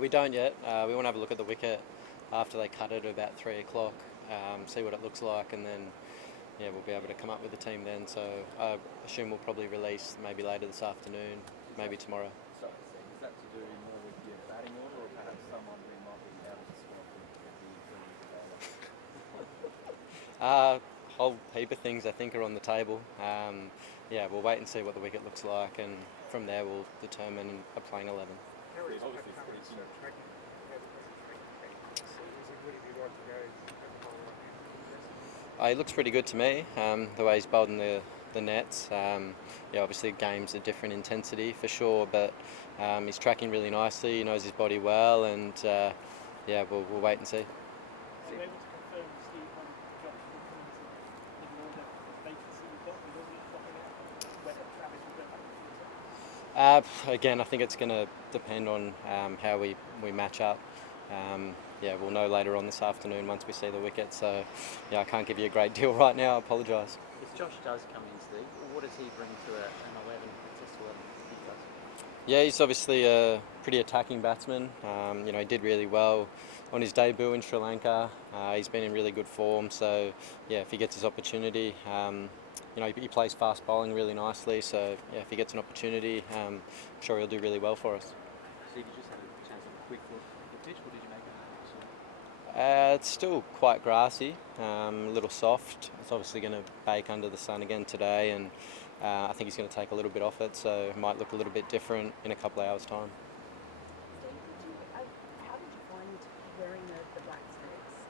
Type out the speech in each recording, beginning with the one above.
We don't yet. We want to have a look at the wicket after they cut it at about 3 o'clock, see what it looks like, and then we'll be able to come up with the team then. So I assume we'll probably release maybe later this afternoon, maybe tomorrow. So is that to do more with your batting order, or perhaps someone who might be out of the squad Whole heap of things I think are on the table. We'll wait and see what the wicket looks like, and from there we'll determine a playing 11. He looks pretty good to me, the way he's bowled in the nets. Obviously games a different intensity for sure, but he's tracking really nicely, he knows his body well, and we'll wait and see. Again, I think it's going to depend on how we match up. We'll know later on this afternoon once we see the wicket. So, I can't give you a great deal right now. I apologise. If Josh does come in, Steve, what does he bring to an 11 Test 11? Yeah, he's obviously a pretty attacking batsman. He did really well on his debut in Sri Lanka. He's been in really good form. So, if he gets his opportunity, he plays fast bowling really nicely. So, if he gets an opportunity, I'm sure he'll do really well for us. So you just had a chance of a quick look at the pitch. What did you make of it? It's still quite grassy, a little soft. It's obviously going to bake under the sun again today, and I think he's going to take a little bit off it, so it might look a little bit different in a couple of hours' time. How did you find wearing the black strips?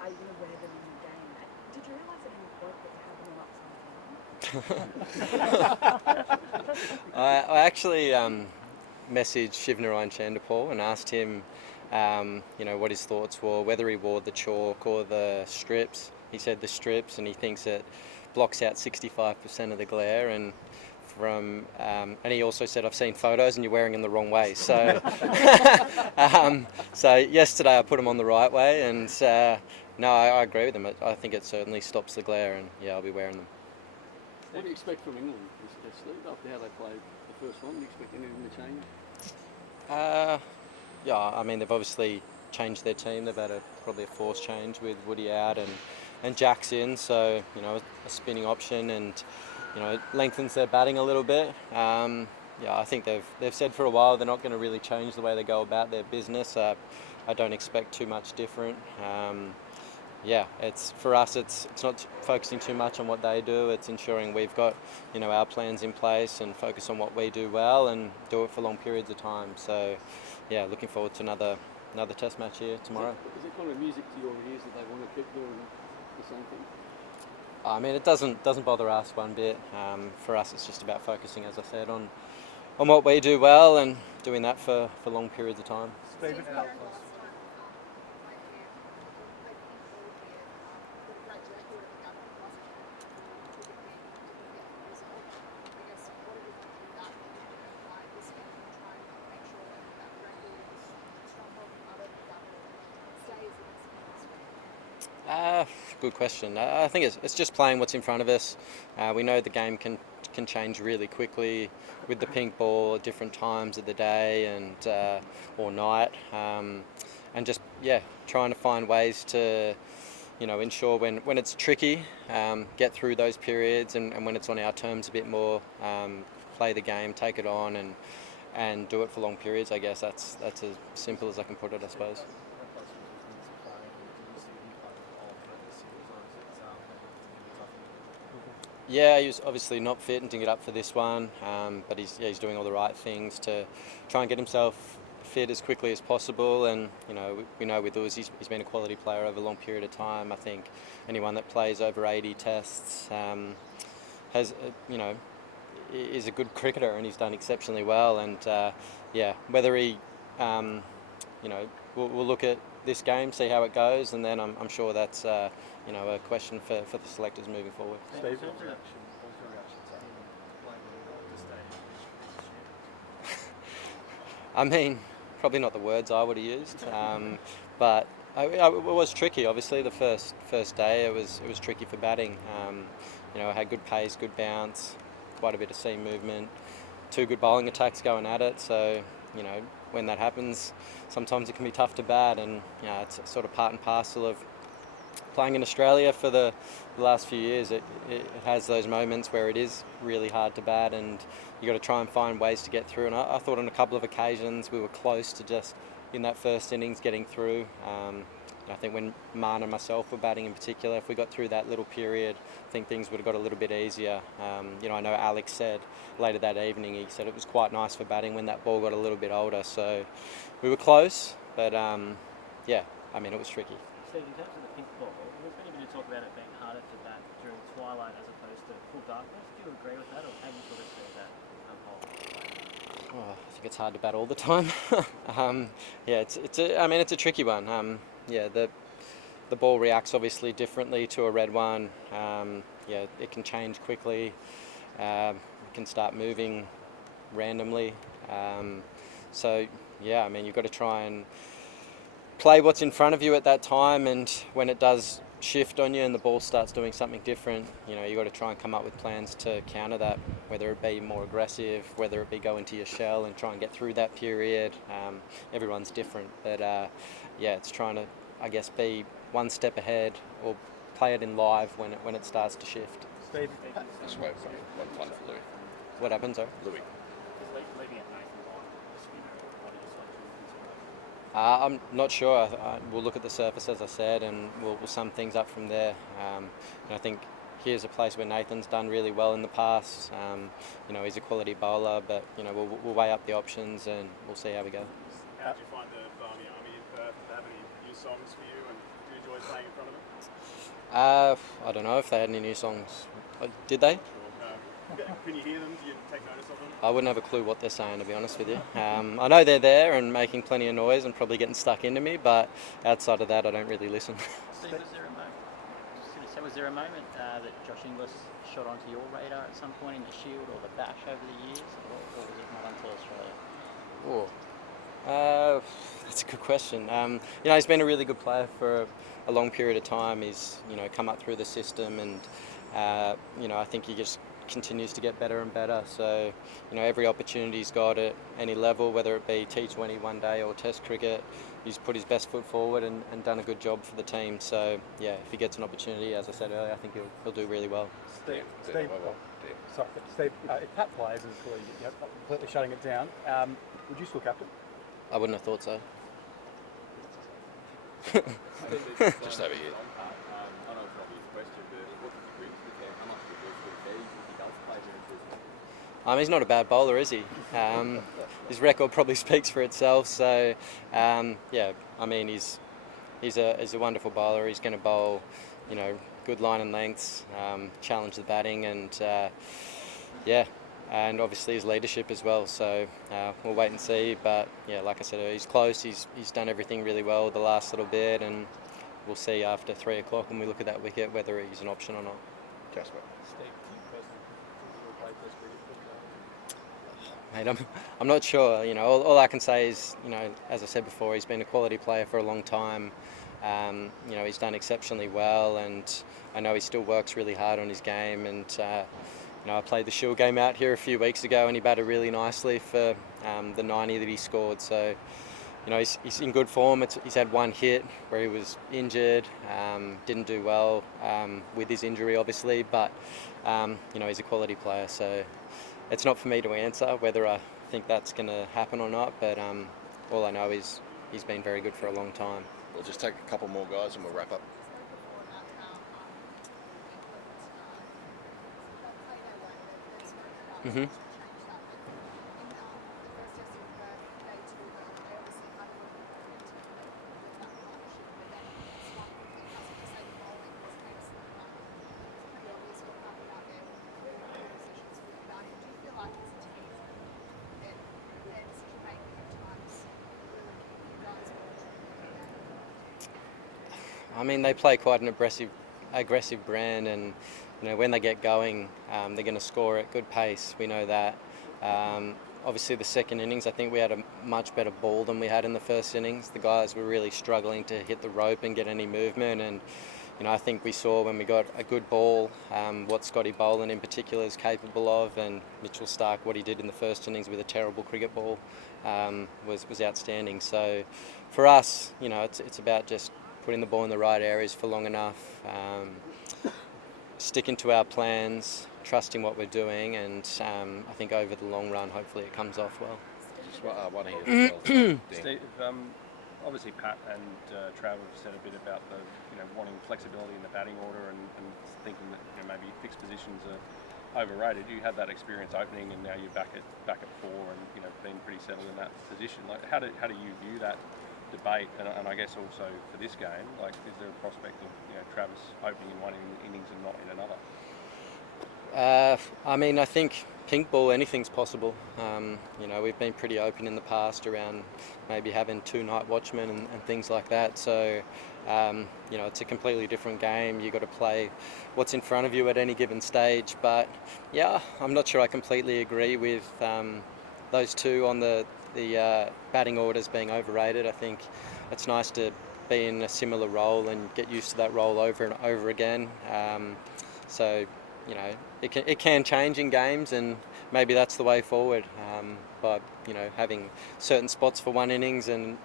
Are you going to wear them in the game? Did you realise at any point that you had them upside down? I actually messaged Shivnarine Chandapal and asked him what his thoughts were, whether he wore the chalk or the strips. He said the strips, and he thinks it blocks out 65% of the glare. And and he also said, I've seen photos and you're wearing them the wrong way. So, so yesterday I put them on the right way, and no, I agree with him. I think it certainly stops the glare, and I'll be wearing them. What do you expect from England, Steve, after how they played the first one? Do you expect anything to change? They've obviously changed their team. They've had probably a force change with Woody out and Jack's in, so a spinning option, and lengthens their batting a little bit. I think they've said for a while they're not going to really change the way they go about their business. I don't expect too much different. It's for us. It's not focusing too much on what they do. It's ensuring we've got our plans in place and focus on what we do well and do it for long periods of time. So, looking forward to another Test match here tomorrow. Is it kind of music to your ears that they want to keep doing the same thing? It doesn't bother us one bit. For us, it's just about focusing, as I said, on what we do well and doing that for long periods of time. Stephen, Good question. I think it's just playing what's in front of us. We know the game can change really quickly with the pink ball at different times of the day and or night, and just trying to find ways to ensure when it's tricky, get through those periods, and when it's on our terms a bit more, play the game, take it on, and do it for long periods. I guess that's as simple as I can put it, I suppose. Yeah, he was obviously not fit and didn't get up for this one, but he's doing all the right things to try and get himself fit as quickly as possible. And we know with Uz, he's been a quality player over a long period of time. I think anyone that plays over 80 tests has is a good cricketer, and he's done exceptionally well. And whether he we'll look at this game, see how it goes, and then I'm sure that's a question for the selectors moving forward. Steve? Probably not the words I would have used, but it was tricky. Obviously, the first day it was tricky for batting. I had good pace, good bounce, quite a bit of seam movement, two good bowling attacks going at it. So when that happens, sometimes it can be tough to bat, and it's sort of part and parcel of playing in Australia for the last few years. It has those moments where it is really hard to bat, and you got to try and find ways to get through. And I thought on a couple of occasions we were close to just in that first innings getting through. I think when Man and myself were batting in particular, if we got through that little period, I think things would have got a little bit easier. I know Alex said later that evening, he said it was quite nice for batting when that ball got a little bit older. So we were close, but it was tricky. Steve, in terms of the pink ball, there's been a bit of talk about it being harder to bat during twilight as opposed to full darkness. Do you agree with that, or how do you sort of see that I think it's hard to bat all the time. It's a tricky one. The ball reacts obviously differently to a red one. It can change quickly. It can start moving randomly. You've got to try and play what's in front of you at that time, and when it does shift on you and the ball starts doing something different, you've got to try and come up with plans to counter that, whether it be more aggressive, whether it be go into your shell and try and get through that period. Everyone's different, but it's trying to, I guess, be one step ahead or play it in live when it starts to shift. Steve, Just wait for one fun for Louis. What happens, sorry? Louis. leaving at Nathan on the spinner, what are your sort of I'm not sure. We'll look at the surface, as I said, and we'll sum things up from there. And I think here's a place where Nathan's done really well in the past. He's a quality bowler, but we'll weigh up the options and we'll see how we go. How did you find the Barmy Army in Perth? Did they have any new songs for you, and do you enjoy playing in front of them? I don't know if they had any new songs. Did they? Can you hear them? Do you take notice of them? I wouldn't have a clue what they're saying, to be honest with you. I know they're there and making plenty of noise and probably getting stuck into me, but outside of that, I don't really listen. Steve, was there a moment that Josh Inglis shot onto your radar at some point in the Shield or the Bash over the years, or was it not until Australia? That's a good question. He's been a really good player for a long period of time. He's come up through the system, and I think he just continues to get better and better. So every opportunity he's got at any level, whether it be T20, one day, or Test cricket, he's put his best foot forward and done a good job for the team. So if he gets an opportunity, as I said earlier, I think he'll do really well. Steve, if Pat plays and you're completely shutting it down, would you still captain? I wouldn't have thought so. Just over here. I know it's an obvious question, but what does he bring to the game? How much of a boost would it be if he does play during Christmas? He's not a bad bowler, is he? His record probably speaks for itself. So, he's a wonderful bowler. He's going to bowl, good line and lengths, challenge the batting, and and obviously his leadership as well. So we'll wait and see. But like I said, he's close. He's done everything really well the last little bit, and we'll see after 3 o'clock when we look at that wicket whether he's an option or not. Jasper. Steve, do you personally play Test cricket? Mate, I'm not sure. All I can say is, as I said before, he's been a quality player for a long time. He's done exceptionally well, and I know he still works really hard on his game. And I played the Shield game out here a few weeks ago, and he batted really nicely for the 90 that he scored. So, he's in good form. He's had one hit where he was injured, didn't do well with his injury, obviously, but he's a quality player. So it's not for me to answer whether I think that's going to happen or not, but all I know is he's been very good for a long time. We'll just take a couple more guys and we'll wrap up. Mm-hmm. They play quite an aggressive brand, and when they get going, they're going to score at good pace. We know that. Obviously, the second innings, I think we had a much better ball than we had in the first innings. The guys were really struggling to hit the rope and get any movement, and I think we saw when we got a good ball what Scotty Boland in particular is capable of, and Mitchell Starc, what he did in the first innings with a terrible cricket ball was outstanding. So for us, it's about just putting the ball in the right areas for long enough, sticking to our plans, trusting what we're doing, and I think over the long run, hopefully it comes off well. Just one here as well. Steve, obviously Pat and Trav have said a bit about the wanting flexibility in the batting order and thinking that maybe fixed positions are overrated. You had that experience opening, and now you're back at 4 and been pretty settled in that position. Like, how do you view that debate? And I guess also for this game, like, is there a prospect of Travis opening in one innings and not in another? I think pink ball, anything's possible. We've been pretty open in the past around maybe having 2 night watchmen and things like that. So, it's a completely different game. You've got to play what's in front of you at any given stage. But yeah, I'm not sure I completely agree with those 2 on the batting orders being overrated. I think it's nice to be in a similar role and get used to that role over and over again. It can change in games, and maybe that's the way forward. But having certain spots for one innings and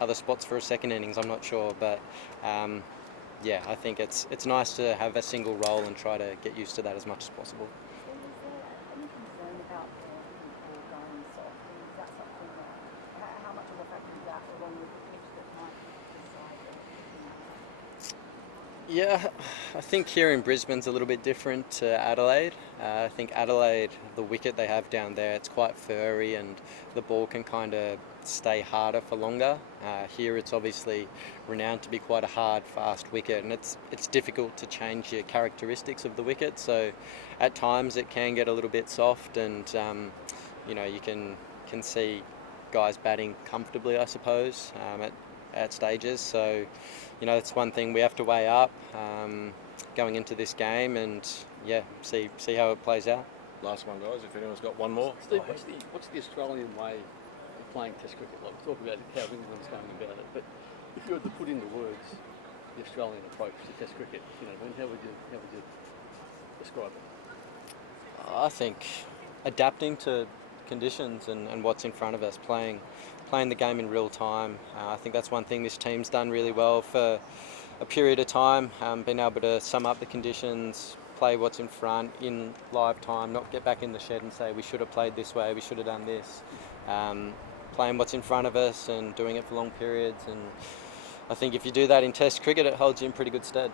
other spots for a second innings, I'm not sure. But I think it's nice to have a single role and try to get used to that as much as possible. So is there any concern about the ball going soft? And is that something that, how much of a factor is that along with the pitch that might decide? Yeah, I think here in Brisbane's a little bit different to Adelaide. I think Adelaide, the wicket they have down there, it's quite furry and the ball can kind of stay harder for longer. Here it's obviously renowned to be quite a hard, fast wicket, and it's difficult to change your characteristics of the wicket. So at times it can get a little bit soft, and you can see guys batting comfortably, I suppose, at stages. So it's one thing we have to weigh up going into this game, and see how it plays out. Last one, guys, if anyone's got one more. Steve, what's the Australian way of playing Test cricket? Like, we talk about how England's going about it, but if you were to put into words the Australian approach to Test cricket, how would you describe it? I think adapting to conditions and what's in front of us, playing the game in real time. I think that's one thing this team's done really well for a period of time, being able to sum up the conditions, play what's in front in live time, not get back in the shed and say we should have played this way, we should have done this. Playing what's in front of us and doing it for long periods, and I think if you do that in Test cricket, it holds you in pretty good stead.